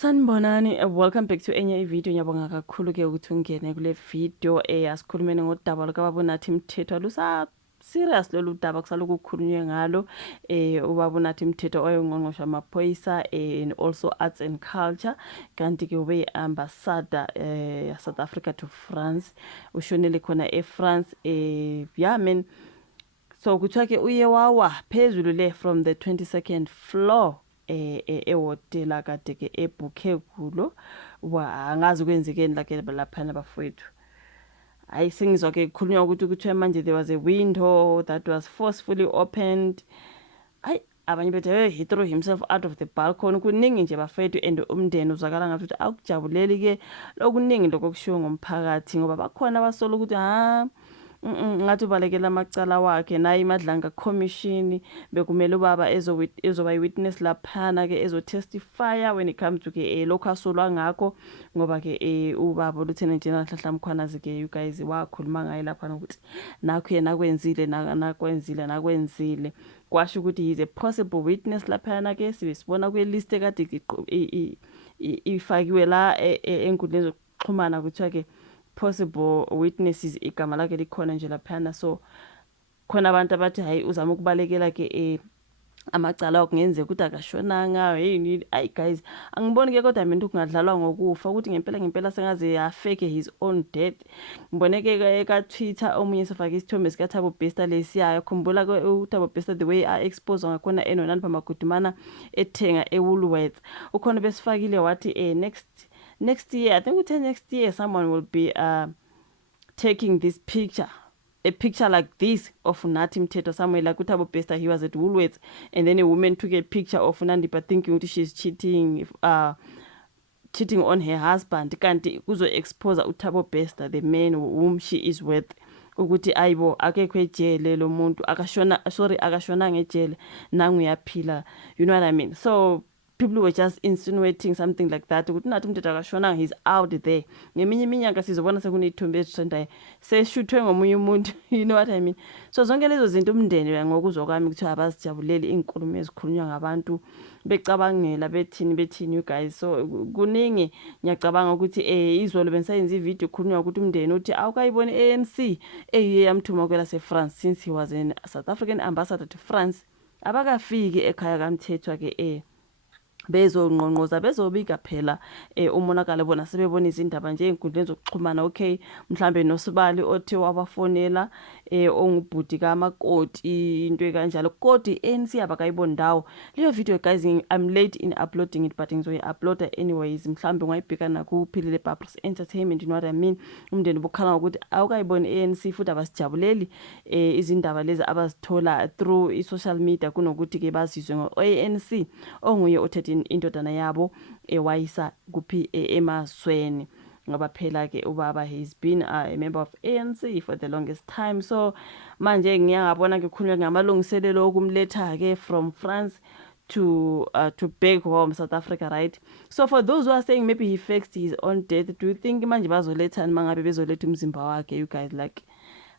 Sanibonani, welcome back to enye ivideo. Ngiyabonga kakhulu ke ukuthi ungene kule video asikhulumeni ngodaba lukababa uNathi Mthethwa. Lusa serious lolu daba kusalokhu kukhulunywe ngalo. Ubaba uNathi Mthethwa oyingqongqoshe yamaphoyisa and also arts and culture, kanti ke ube ambassador South Africa to France. Ushonele khona eFrance. Yeah man, so kuthiwa ke uye wawa phezulu le from the 22nd floor ehotela kade ke ebooke kulo. Angazi kwenzekeni lakhe laphana bafowethu. Hayi sengizwa ke kukhulunywa ukuthi kuthiwa manje there was a window that was forcefully opened. Hayi abanye bethe he threw himself out of the balcony. Kuningi nje bafowethu and umndeni uzakala ngathi ukuthi akujabuleli ke lokuningi lokushiwo ngomphakathi ngoba bakhona abasola ukuthi ngathi ubalekela amacala wakhe naye iMadlanga commission bekumele ubaba ezoba witness laphana ke ezotestify when it comes to ke lokho asolwa ngakho ngoba ke ubaba Lieutenant General Nhlanhla Mkhwanazi ke you guys wakhuluma ngaye laphana ukuthi nakho yena kwenzile nakwenzile kwasho ukuthi he is a possible witness laphana ke sibona kwe list ekade ifakiwe la enkundleni zokuxhumana kuthiwa ke possible witnesses igama lakhe likhona nje laphana. So khona abantu abathi hayi uzama ukubalekela ke amacala okungenzeka ukuthi akashonanga. Hey ay guys, angiboni ke kodwa mina kungadlalwa ngokufa ukuthi ngempela sengaze yafake his own death. Ngibone ke ka Twitter omunye sefaka isithombe sika Thabo Bester lesiyayo. Khumbula ke uThabo Bester the way expose ngakhona enonani bamakudumana ethenga eWoolworths. Ukhona besifakile wathi next year, I think we tell next year someone will be taking this picture, a picture like this of Nathi Mthethwa somewhere like Thabo Bester. He was at Woolworths and then a woman took a picture of Nandipa thinking that she's cheating on her husband. Kanti kuzo expose uThabo Bester, the man whom she is with, ukuthi ayibo akekho ejele lo muntu akashona ngejele nangu yaphila, you know what I mean. So people were just insinuating something like that ukuthi Nathi Mthethwa akashonanga, he's out there. Ngeminye iminyaka sizobona sekunethombe ezithandayo seshuthwe ngomunye umuntu, you know what I mean. So zonke lezo zinto umndeni ngokuzwa kwami ukuthi abazijabuleli inkulumo ezikhulunywa ngabantu becabangela bethini you guys. So kuningi ngiyacabanga ukuthi izolo bensayenza ivideo khulunywa ukuthi umndeni uthi awukayiboni ANC yamthuma kwela seFrance since he was in South African ambassador to France. Abakafiki ekhaya kaMthethwa ke bezongqongqoza bezobika phela umonakalo bona sebebona izindaba nje enkundleni zokuxhumana. Okay, mhlambe noSibali othi wabafonela ongubhudi kaMakoti into ekanjalo kodwa ANC abakayiboni ndawo leyo video. Guys, I'm late in uploading it but ngizoyi-uploada anyways. Mhlambe ungayibheka nakuphilile Babs Entertainment, you know what I mean. Umndeni bukhala ukuthi awukayiboni ANC futhi abasijabuleli izindaba lezi abazithola through i-social media kunokuthi ke bazizwe ngo-ANC onguye othethe indodana yabo ewayisa kuphi emazweni ngoba phela ke ubaba has been a member of ANC for the longest time. So manje ngiyangabona ngikhulunywa ngamalungiselelo okumletha ke from France to back home South Africa, right? So for those who are saying maybe he faked his own death, do you think manje bazolethani mangabe bezoletha umzimba wakhe? You guys like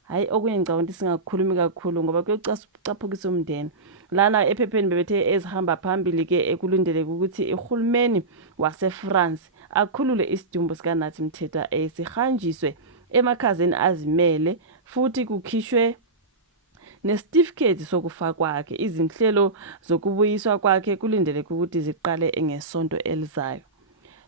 hayi okuyengicabanga ukuthi singakhulumi kakhulu ngoba kuyocaphukisa umndeni. Lana ephepheni bebethe ezihamba phambili ke ekulindele ukuthi uhulumeni waseFrance akhulule isidumbu sika Nathi Mthethwa sihanjiswe emakhazeni azimele futhi kukhishwe nesitifiketi sokufa kwakhe. Izinhlelo zokubuyiswa kwakhe kulindele ukuthi ziqale ngesonto elizayo.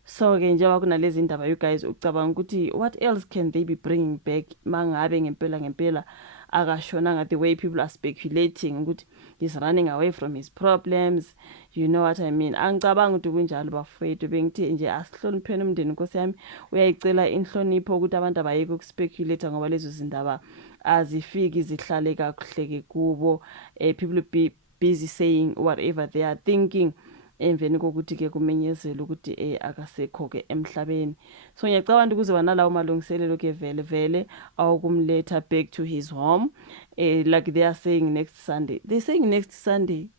So ke njengoba kunalezi indaba you guys ucabanga ukuthi what else can they be bringing back mangabe ngempela akashonanga, the way people are speculating ukuthi he's running away from his problems, you know what I mean. Angicabanga ukuthi kunjalo bafowethu, bengithi nje asihlonipheni umndeni. Nkosi yami uyayicela inhlonipho ukuthi abantu abayeke ukuspeculate ngoba lezo zindaba azifiki zihlale kakuhle kubo. People be busy saying whatever they are thinking emveni kokuthi ke kumenyezela ukuthi akasekho ke emhlabeni. So ngiyacabanga ukuthi kuzoba nalawo malungiselelo ke vele awukumletha back to his home, like they are saying next Sunday. They're saying next Sunday,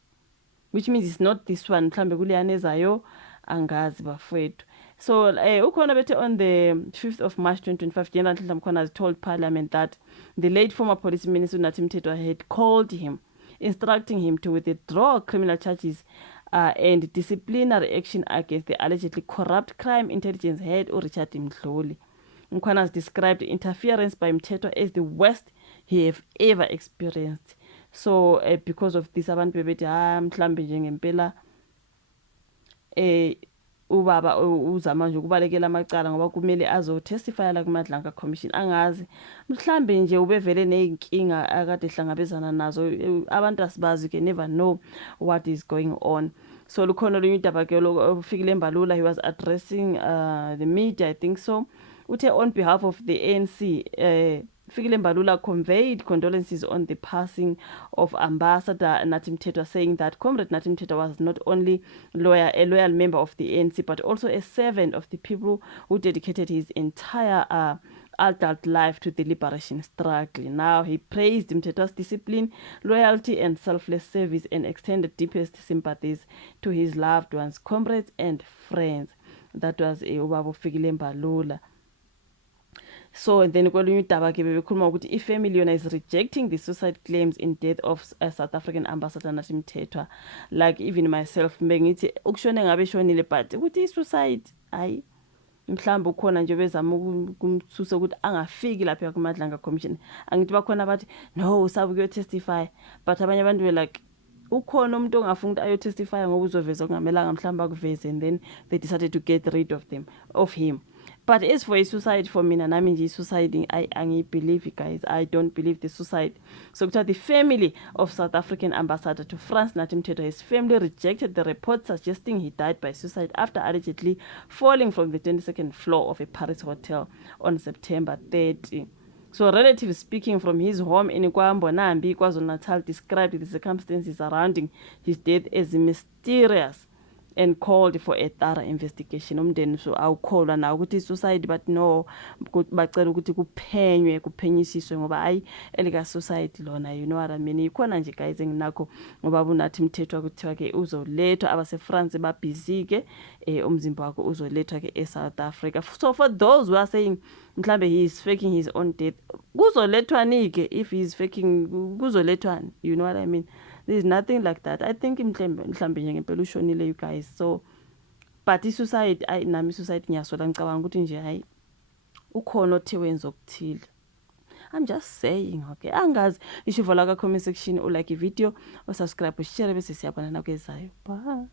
which means it's not this one. Mhlambe kuleyana ezayo angazi bafowethu. So ukhona bethe on the 5th of March 2025 General Nhlanhla Mkhwanazi told Parliament that the late former police minister Nathi Mthethwa had called him instructing him to withdraw criminal charges and disciplinary action against the allegedly corrupt crime intelligence head uRichard Mdluli. Mkhwana has described interference by Mthethwa as the worst he have ever experienced. So because of this abantu bebethi mhlambe nje ngempela ubaba uzama nje ukubalekela amacala ngoba kumele azotestify la kuMadlanga Commission. Angazi mhlambe nje ubevele nezinkinga akade hlangabezana nazo. Abantu asibazi, can never know what is going on. So lukhona lo indaba ke ofikile embalula, he was addressing the media, I think so. Uthe on behalf of the ANC, Fikile Mbalula conveyed condolences on the passing of Ambassador Nathi Mthethwa, saying that Comrade Nathi Mthethwa was not only a loyal member of the ANC, but also a servant of the people who dedicated his entire adult life to the liberation struggle. Now, he praised Mthethwa's discipline, loyalty, and selfless service, and extended deepest sympathies to his loved ones, comrades, and friends. That was Ubaba Fikile Mbalula. So, and then if family is rejecting the suicide claims in death of South African Ambassador Nathi Mthethwa, like even myself, ngithi ukushone ngabe shonile, but ukuthi suicide hayi mhlawumbe ukhona nje bezama ukumthusa ukuthi angafiki lapha kuMadlanga Commission. Angithi bakhona abathi no usabe ukuyotestify, but abanye abantu be like ukhona umuntu ongafuna ukuthi ayotestify ngoba uzoveza kungamelanga mhlawumbe akuveze, and then they decided to get rid of him. But as for a suicide, for me, nami nje suicide, I believe, guys, I don't believe the suicide. So the family of South African Ambassador to France, Nathi Mthethwa, his family rejected the report suggesting he died by suicide after allegedly falling from the 22nd floor of a Paris hotel on September 30. So relatives speaking from his home in KwaMbonambi, KwaZulu-Natal, described the circumstances surrounding his death as mysterious and called for a thorough investigation. Umndeni so awukholwa na ukuthi suicide, but no bacela ukuthi kuphenyisiswe ngoba ayi elika suicide lona, you know what I mean. Ikhona nje guys enginakho ngoba uNathi Mthethwa kuthiwa ke uzolethwa abase France babhizi ke umzimba wakhe uzolethwa ke eSouth Africa. So for those who are saying mhlambe he is faking his own death, kuzolethwani ke if he is faking, kuzolethwani, you know what I mean. There's nothing like that. I think mhlambe nje ngempela ushonile, you guys. So but suicide, nami suicide ngiyasola, ngicabanga ukuthi nje hayi ukhona othi wenza okuthile. I'm just saying, okay. Angazi ishivo la ka comment section, u like video, u subscribe, u share bese siyabona nakwezayo. Bye.